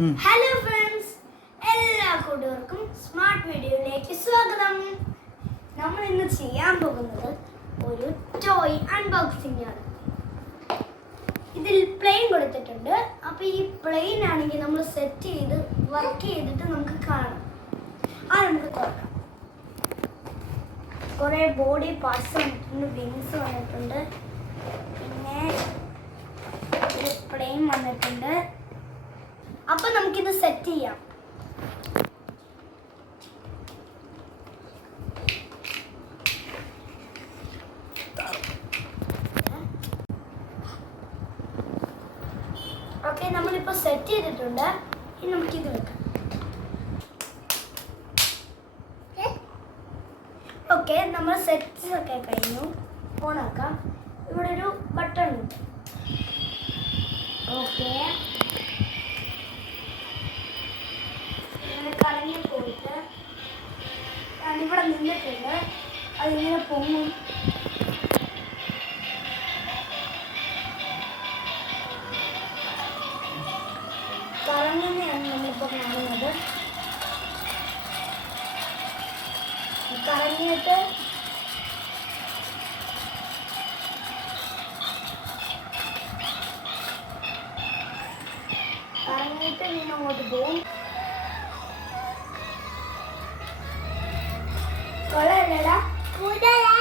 Hello friends, എല്ലാ കൂട്ടുകാർക്കും smart വീഡിയോയിലേക്ക് സ്വാഗതം. നമ്മൾ ഇന്ന് ചെയ്യാൻ പോകുന്നത് ഒരു ടോയ് അൺബോക്സിംഗ് ആണ്. ഇതിൽ പ്ലെയിൻ കൊടുത്തിട്ടുണ്ട്. അപ്പോൾ ഈ പ്ലെയിൻ ആണെങ്കിൽ നമ്മൾ സെറ്റ് ചെയ്ത് വർക്ക് ചെയ്തിട്ട് നമുക്ക് കാണാം. അത് നമുക്ക് തുറക്കാം. കുറേ ബോഡി പാർട്സ് വന്നിട്ടുണ്ട്, വിങ്സ് വന്നിട്ടുണ്ട്, പിന്നെ ഒരു പ്ലെയിൻ വന്നിട്ടുണ്ട്. അപ്പൊ നമുക്കിത് സെറ്റ് ചെയ്യാം. ഓക്കെ, നമ്മളിപ്പോൾ സെറ്റ് ചെയ്തിട്ടുണ്ട്. ഇനി നമുക്കിത് വെക്കാം. ഓക്കെ, നമ്മൾ സെറ്റ്സ് ഒക്കെ കഴിഞ്ഞു. ഓണാക്കാം. ഇവിടെ ഒരു ബട്ടൺ ഉണ്ട്. ഓക്കെ, കറങ്ങി പോയിട്ട് ഇവിടെ നിന്നിട്ടുണ്ട്. അതിങ്ങനെ പൊങ്ങും. കറങ്ങുന്നതാണ് നമ്മളിപ്പോൾ കാണുന്നത്. കറങ്ങിയിട്ട് പിന്നെ അങ്ങോട്ട് പോകും. കൊള്ളാം.